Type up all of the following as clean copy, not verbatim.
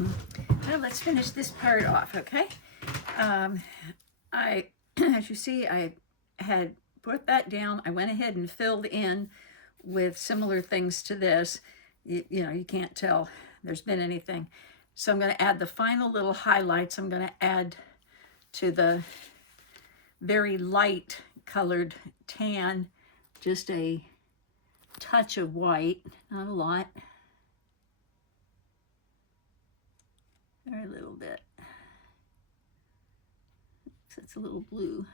Well, let's finish this part off, okay? As you see, I had put that down. I went ahead and filled in with similar things to this. You know, you can't tell there's been anything. So I'm going to add the final little highlights. I'm going to add to the very light colored tan, just a touch of white, not a lot. Very little bit. So it's a little blue.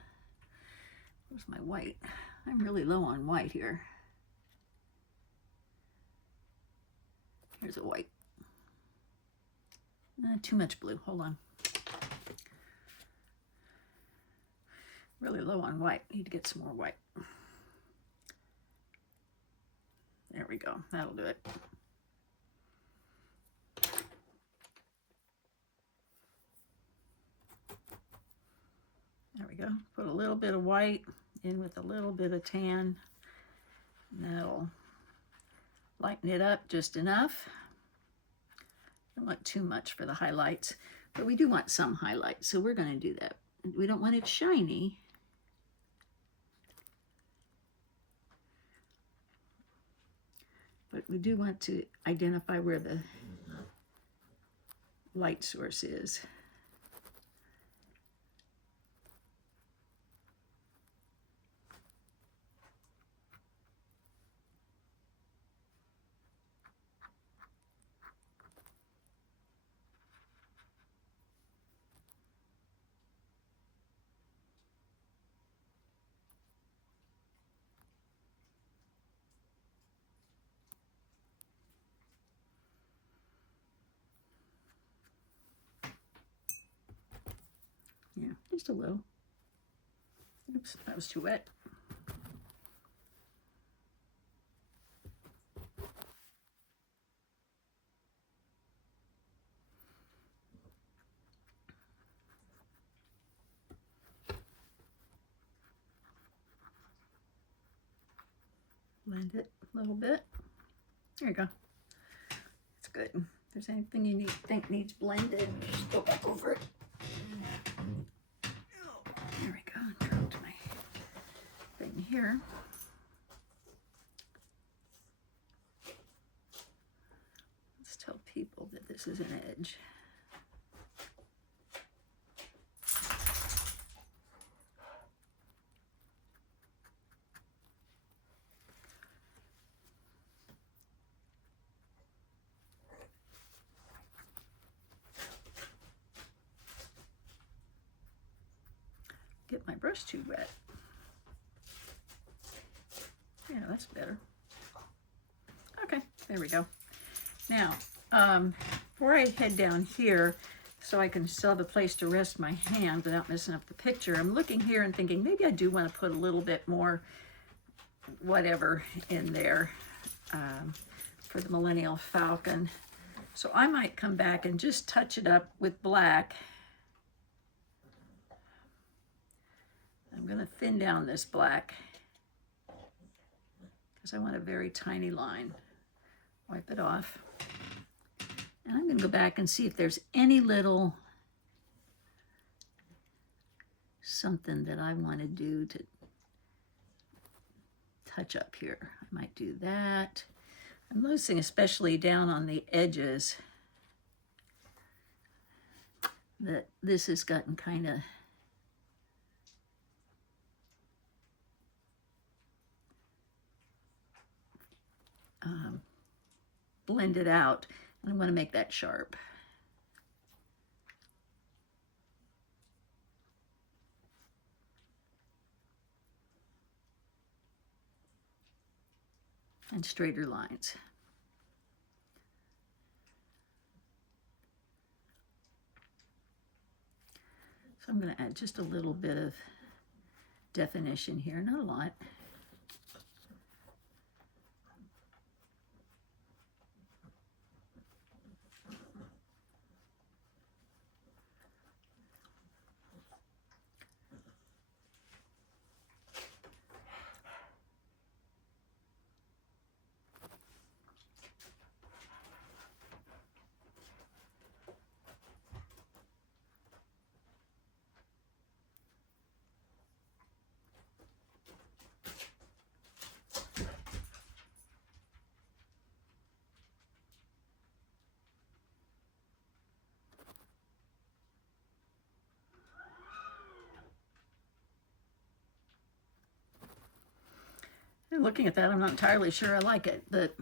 Where's my white? I'm really low on white here. Here's a white. Too much blue. Hold on. Really low on white. Need to get some more white. There we go. That'll do it. There we go. Put a little bit of white in with a little bit of tan. That'll lighten it up just enough. Don't want too much for the highlights, but we do want some highlights, so we're going to do that. We don't want it shiny. But we do want to identify where the light source is. Yeah, just a little. Oops, that was too wet. Blend it a little bit. There you go. It's good. If there's anything you think needs blended, just go back over it. There we go. Turn to my thing here. Let's tell people that this is an edge. Get my brush too wet. Yeah, that's better. Okay, there we go. Now, before I head down here, so I can still have a place to rest my hand without messing up the picture, I'm looking here and thinking maybe I do want to put a little bit more whatever in there for the Millennial Falcon. So I might come back and just touch it up with black. I'm going to thin down this black because I want a very tiny line. Wipe it off. And I'm going to go back and see if there's any little something that I want to do to touch up here. I might do that. I'm noticing especially down on the edges that this has gotten kind of blended out, and I want to make that sharp. And straighter lines. So I'm going to add just a little bit of definition here, not a lot. Looking at that, I'm not entirely sure I like it, but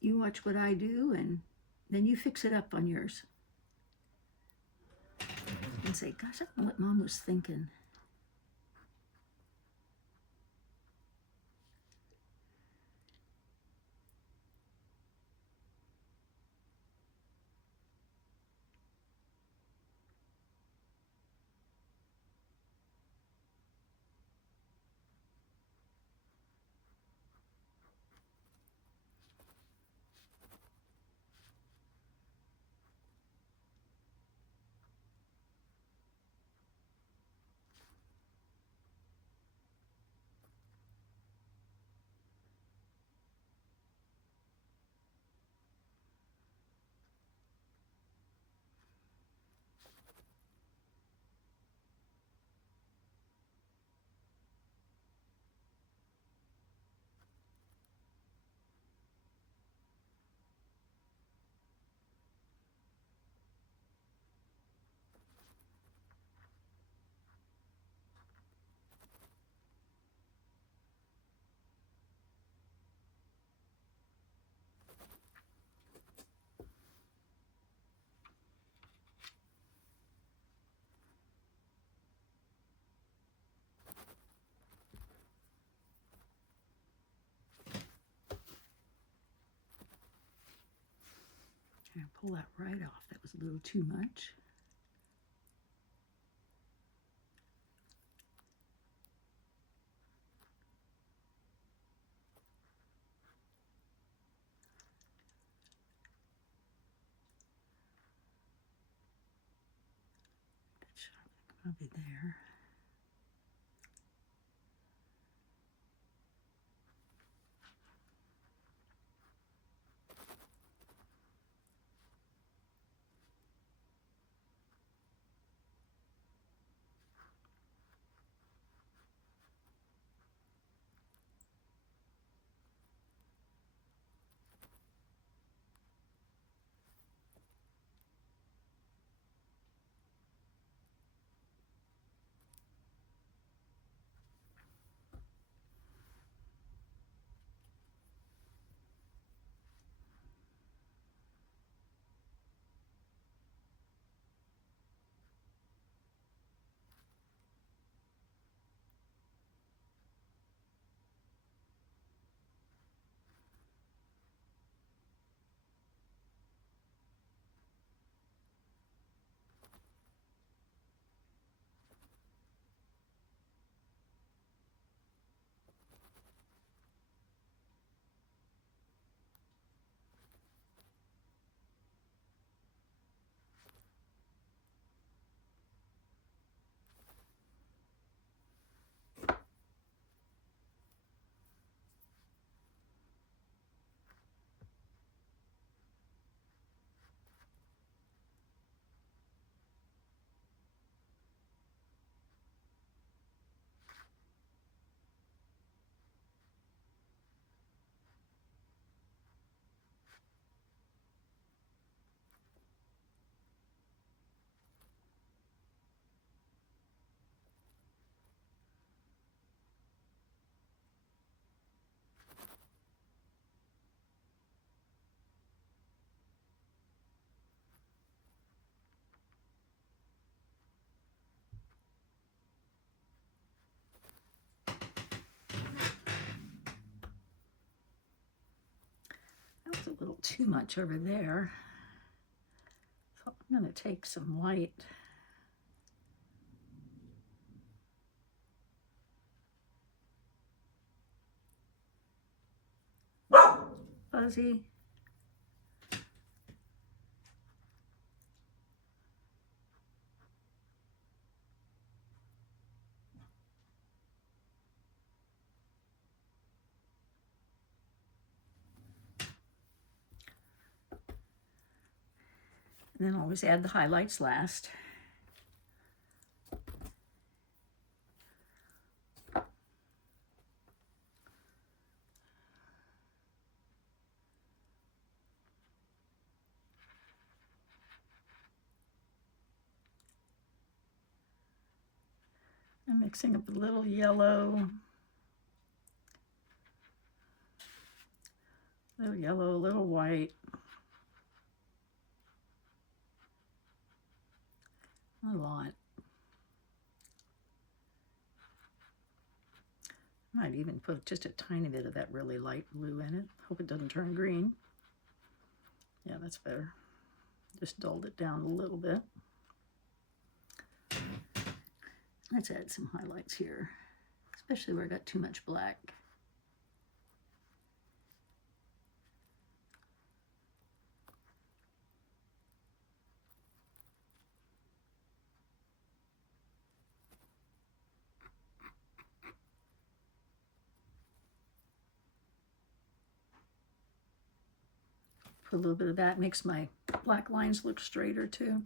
you watch what I do and then you fix it up on yours. And say, gosh, I don't know what Mom was thinking. I'll pull that right off. That was a little too much. Good shot. Probably there. That was a little too much over there. So I'm going to take some light. Fuzzy. And then always add the highlights last. Mixing up a little yellow. A little yellow, a little white. A lot. Might even put just a tiny bit of that really light blue in it. Hope it doesn't turn green. Yeah, that's better. Just dulled it down a little bit. Let's add some highlights here, especially where I got too much black. Put a little bit of that, makes my black lines look straighter too.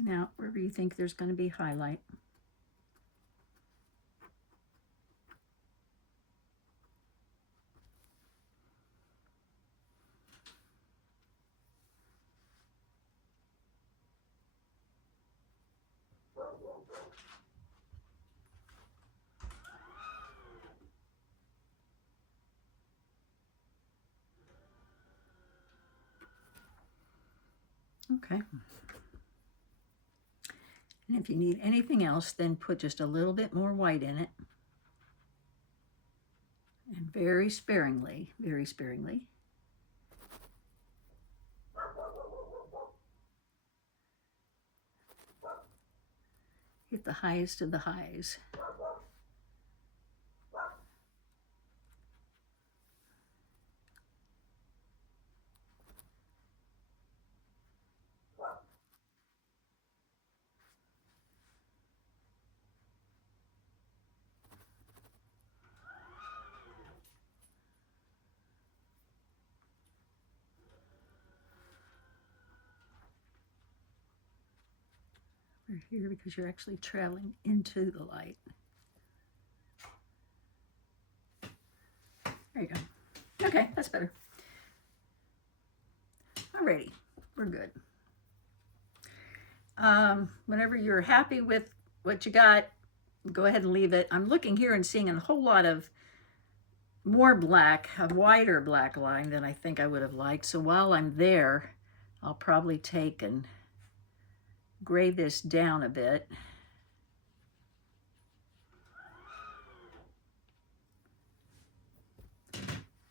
Even out wherever you think there's going to be highlight. Okay. And if you need anything else, then put just a little bit more white in it. And very sparingly, very sparingly. Get the highest of the highs. Over here, because you're actually traveling into the light. There you go. Okay, that's better. Alrighty, we're good. Whenever you're happy with what you got, go ahead and leave it. I'm looking here and seeing a whole lot of more black, a wider black line than I think I would have liked. So while I'm there, I'll probably take and gray this down a bit.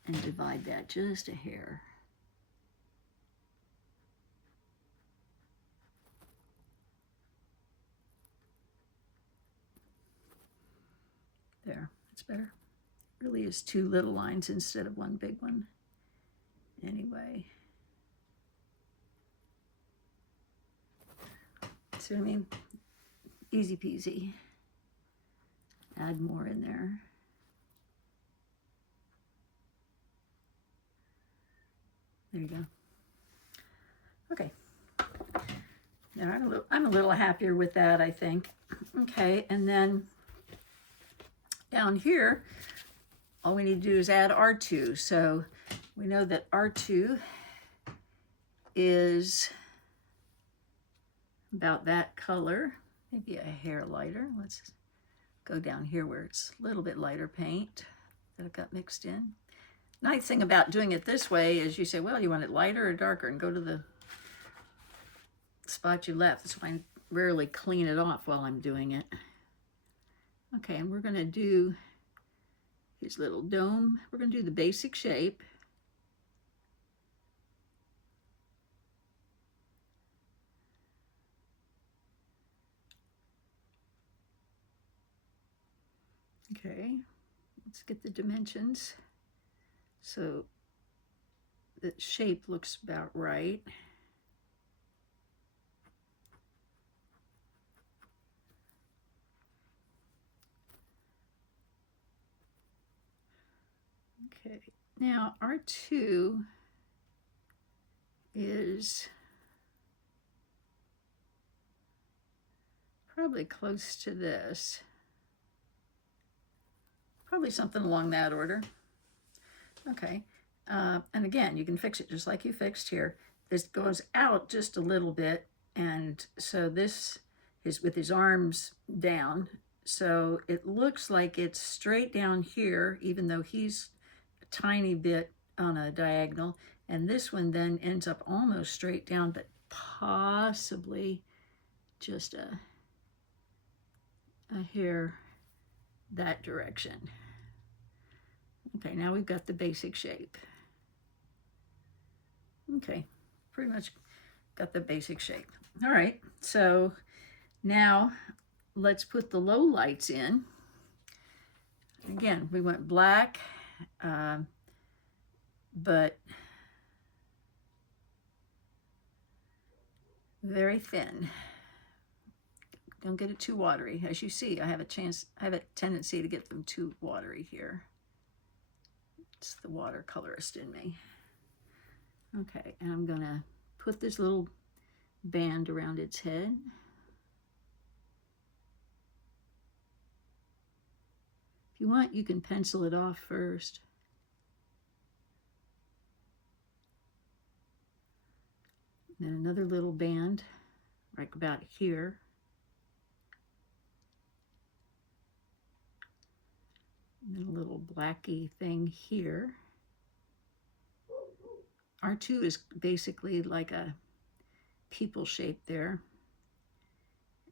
And divide that just a hair. There, that's better. It really is two little lines instead of one big one. Anyway. See what I mean? Easy peasy. Add more in there. There you go. Okay. Now I'm a little happier with that, I think. Okay, and then down here, all we need to do is add R2. So we know that R2 is about that color, maybe a hair lighter. Let's go down here where it's a little bit lighter paint that I've got mixed in. Nice thing about doing it this way is you say, well, you want it lighter or darker, and go to the spot you left. That's why I rarely clean it off while I'm doing it. Okay, and we're going to do his little dome. We're going to do the basic shape. Okay, let's get the dimensions. So the shape looks about right. Okay, now R2 is probably close to this. Probably something along that order. Okay, and again, you can fix it just like you fixed here. This goes out just a little bit, and so this is with his arms down. So it looks like it's straight down here, even though he's a tiny bit on a diagonal. And this one then ends up almost straight down, but possibly just a hair that direction. Okay, now we've got the basic shape. Okay, pretty much got the basic shape. All right, so now let's put the low lights in. Again, we went black, but very thin. Don't get it too watery. As you see, I have a tendency to get them too watery here. It's the watercolorist in me. Okay, and I'm gonna put this little band around its head. If you want, you can pencil it off first. And then another little band, right about here. And then a little blacky thing here. R2 is basically like a people shape there.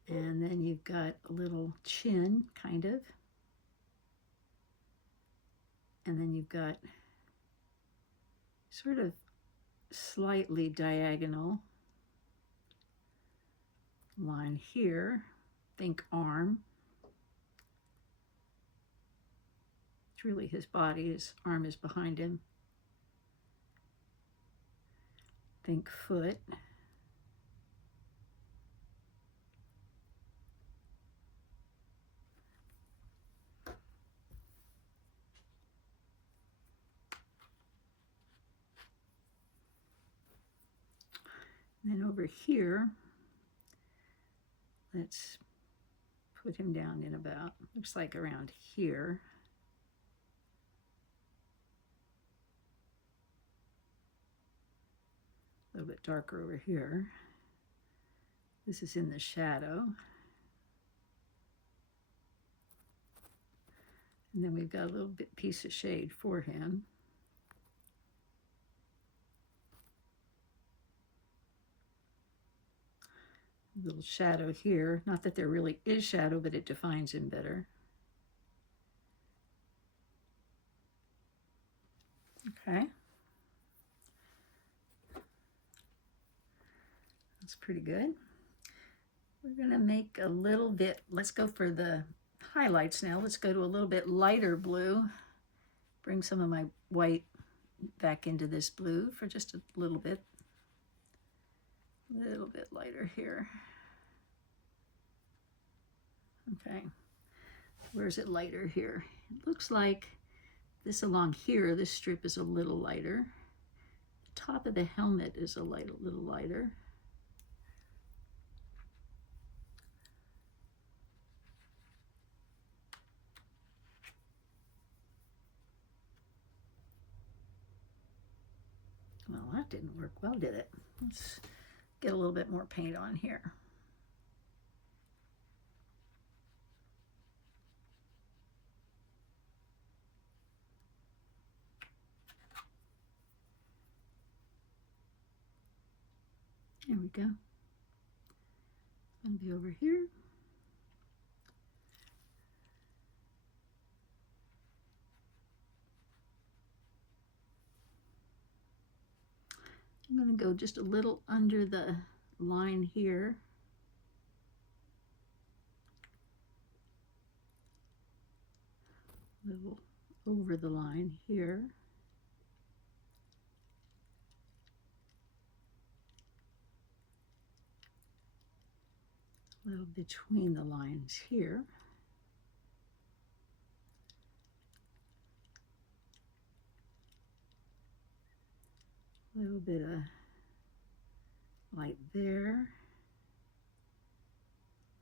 And then you've got a little chin, kind of. And then you've got sort of slightly diagonal line here. Think arm. It's really his body, his arm is behind him. Think foot. And then over here, let's put him down in about, looks like around here. A little bit darker over here. This is in the shadow. And then we've got a little bit piece of shade for him. A little shadow here. Not that there really is shadow, but it defines him better. Okay. That's pretty good. We're gonna make a little bit, let's go for the highlights now. Let's go to a little bit lighter blue. Bring some of my white back into this blue for just a little bit. A little bit lighter here. Okay, where's it lighter here? It looks like this along here, this strip is a little lighter. The top of the helmet is a little lighter. Well, that didn't work well, did it? Let's get a little bit more paint on here. There we go. It's going to be over here. I'm going to go just a little under the line here. A little over the line here. A little between the lines here. A little bit of light there.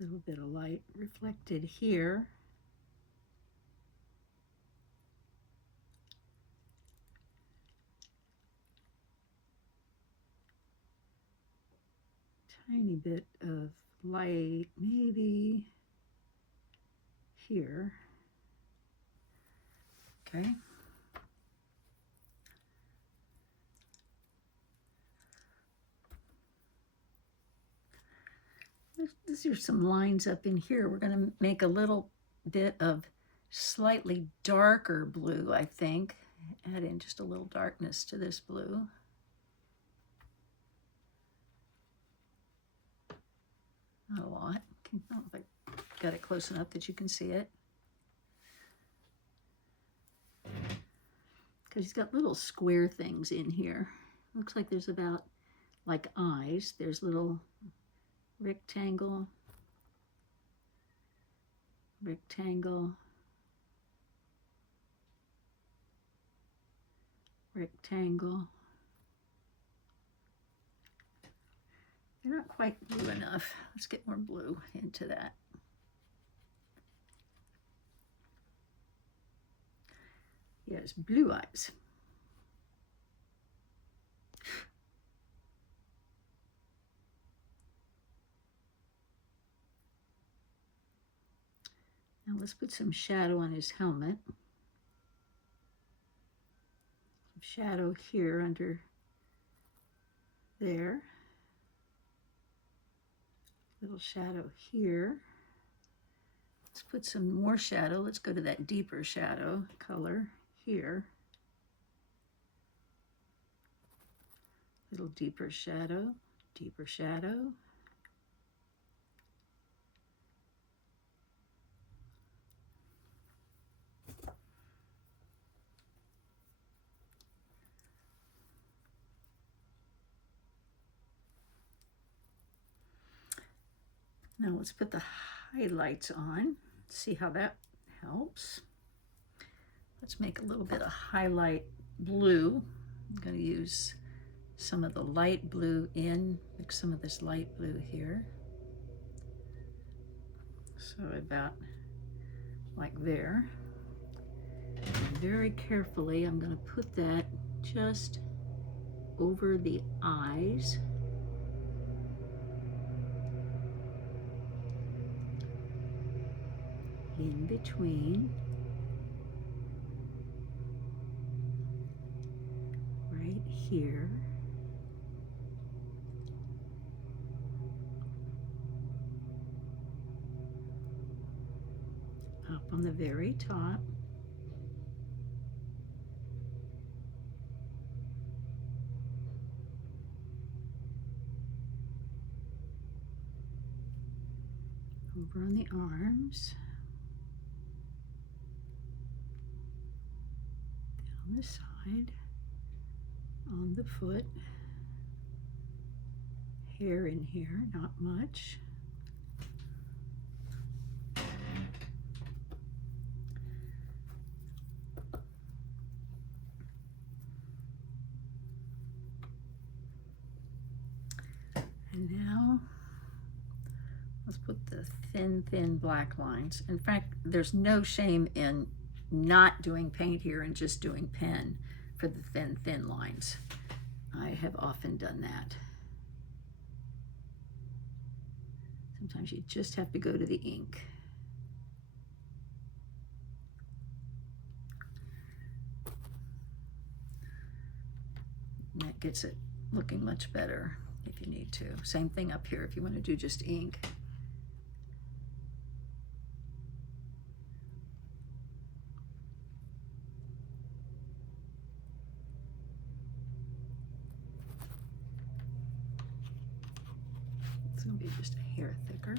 A little bit of light reflected here. Tiny bit of light, maybe here. Okay. These are some lines up in here. We're going to make a little bit of slightly darker blue, I think. Add in just a little darkness to this blue. Not a lot. I don't know if I got it close enough that you can see it. Because he's got little square things in here. Looks like there's about like eyes. There's little rectangle, rectangle, rectangle. They're not quite blue enough. Let's get more blue into that. Yes, blue eyes. Now let's put some shadow on his helmet. Some shadow here under there. Little shadow here. Let's put some more shadow. Let's go to that deeper shadow color here. Little deeper shadow, deeper shadow. Now let's put the highlights on, see how that helps. Let's make a little bit of highlight blue. I'm going to use some of the light blue in, mix some of this light blue here. So about like there. And very carefully, I'm going to put that just over the eyes. In between, right here, up on the very top, over on the arms, down the side, on the foot, hair in here, not much. And now let's put the thin black lines. In fact, there's no shame in not doing paint here and just doing pen for the thin lines. I have often done that. Sometimes you just have to go to the ink. And that gets it looking much better if you need to. Same thing up here if you want to do just ink. It's going to be just a hair thicker.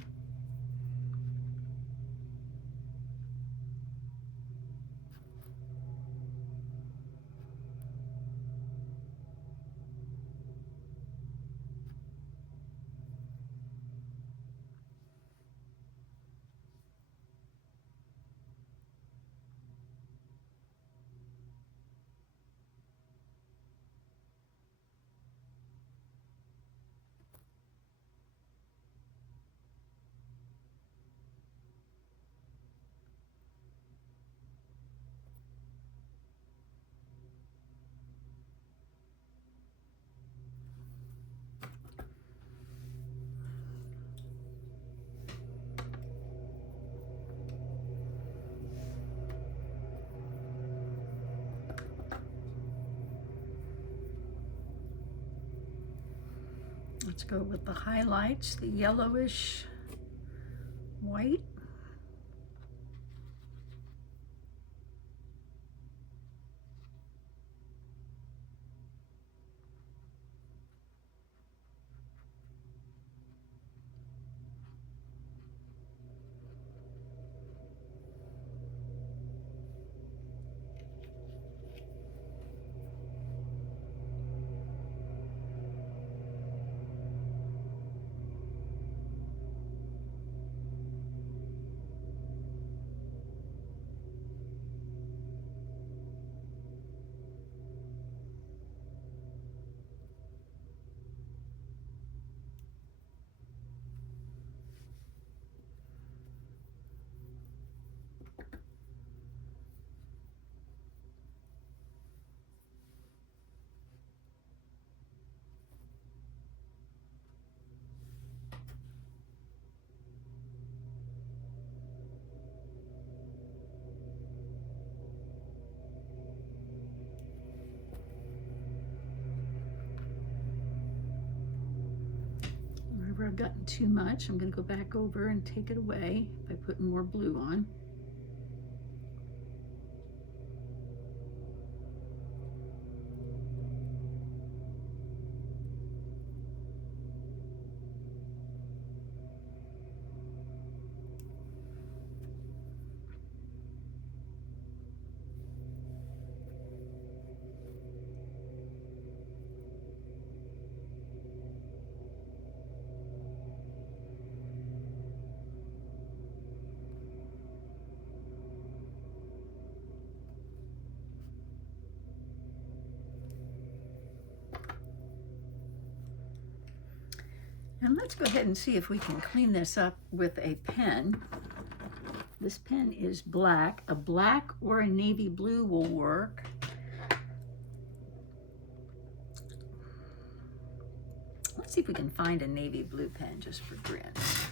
Let's go with the highlights, the yellowish white. Wherever I've gotten too much, I'm going to go back over and take it away by putting more blue on. And let's go ahead and see if we can clean this up with a pen. This pen is black. A black or a navy blue will work. Let's see if we can find a navy blue pen just for grins.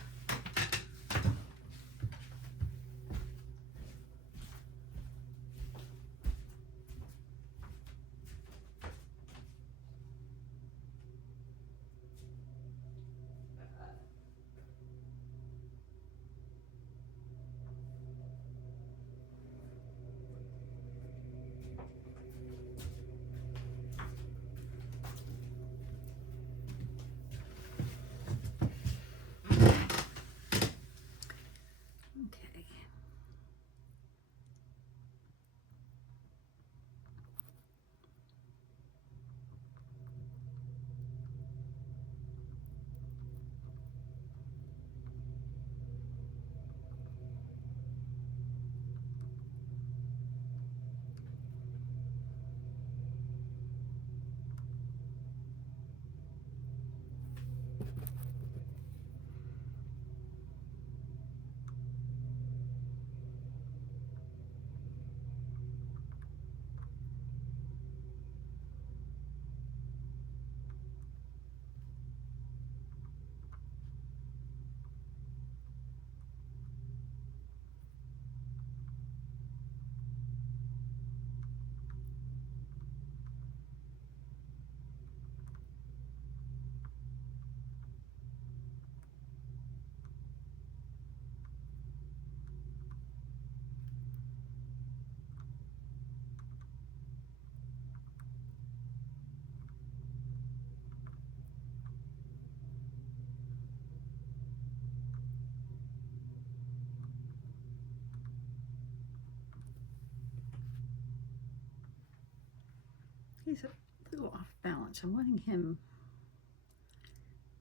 He's a little off balance. I'm wanting him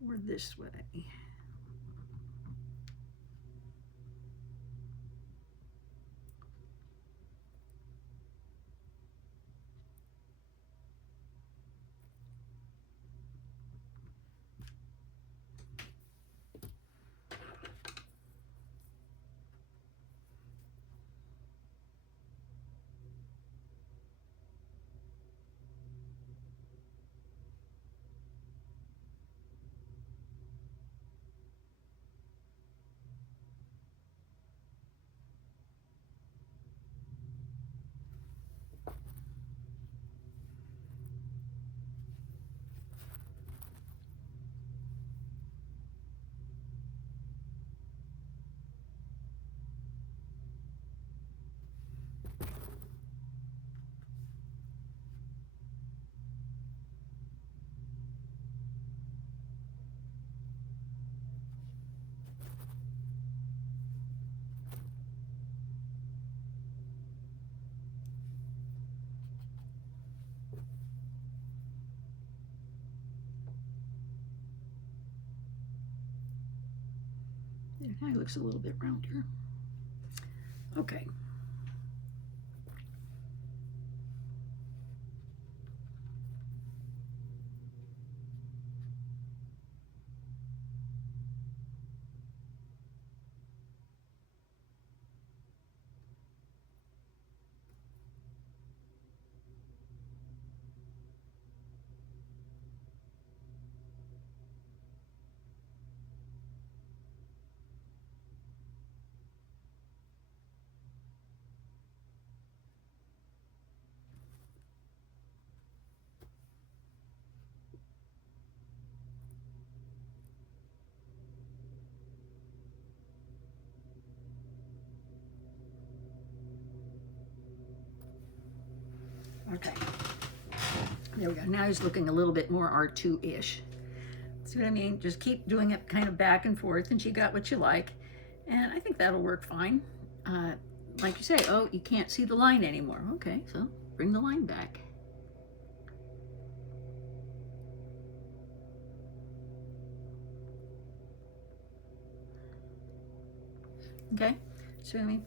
more this way. Now it looks a little bit rounder. Okay. Okay, there we go. Now he's looking a little bit more R2-ish. See what I mean? Just keep doing it kind of back and forth and you got what you like. And I think that'll work fine. Like you say, oh, you can't see the line anymore. Okay, so bring the line back. Okay, see what I mean?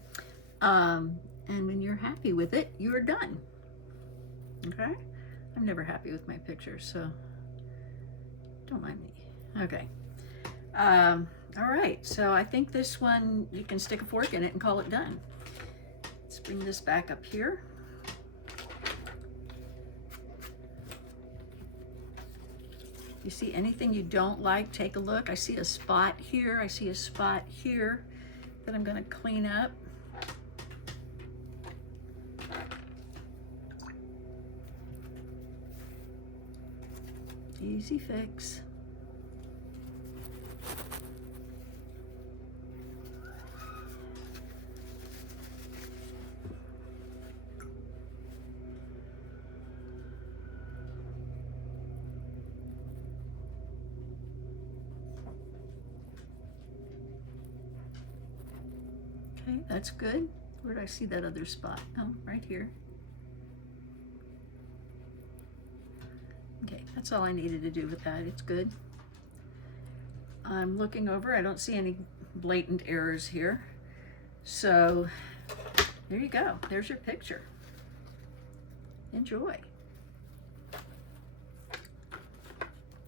And when you're happy with it, you're done. Okay? I'm never happy with my pictures, so don't mind me. Okay. All right, so I think this one, you can stick a fork in it and call it done. Let's bring this back up here. You see anything you don't like, take a look. I see a spot here, I see a spot here that I'm gonna clean up. Easy fix. Okay, that's good. Where did I see that other spot? Oh, right here. Okay, that's all I needed to do with that. It's good. I'm looking over. I don't see any blatant errors here. So there you go. There's your picture. Enjoy.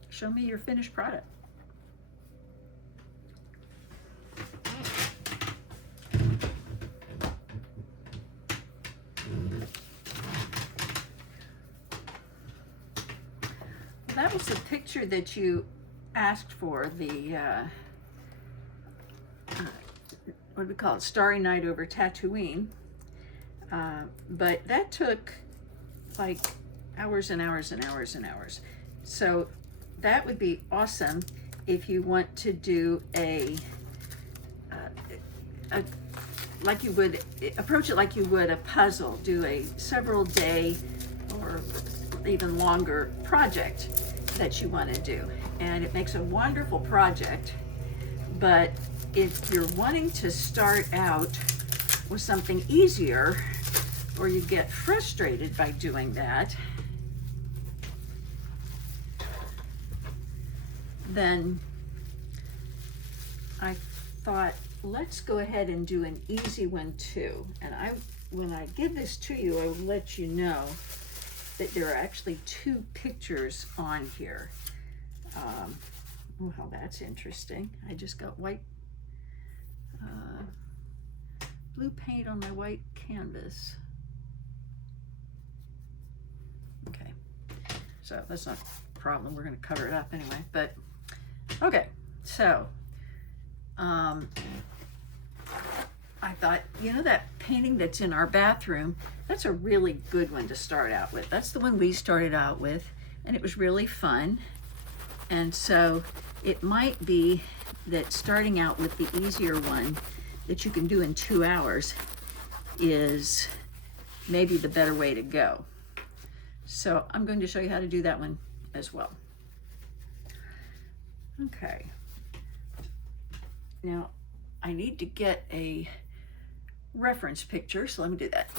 Show me your finished product. That was the picture that you asked for, the, what do we call it, Starry Night over Tatooine. But that took like hours and hours and hours and hours. So that would be awesome if you want to do like you would, approach it like you would a puzzle, do a several day or even longer project that you want to do. And it makes a wonderful project, but if you're wanting to start out with something easier, or you get frustrated by doing that, then I thought, let's go ahead and do an easy one too. And when I give this to you, I will let you know that there are actually two pictures on here. Oh, how that's interesting. I just got white, blue paint on my white canvas. Okay, so that's not a problem. We're gonna cover it up anyway, but okay, so I thought, you know, that painting that's in our bathroom, that's a really good one to start out with. That's the one we started out with, and it was really fun. And so it might be that starting out with the easier one that you can do in 2 hours is maybe the better way to go. So I'm going to show you how to do that one as well. Okay. Now I need to get a reference picture, so let me do that.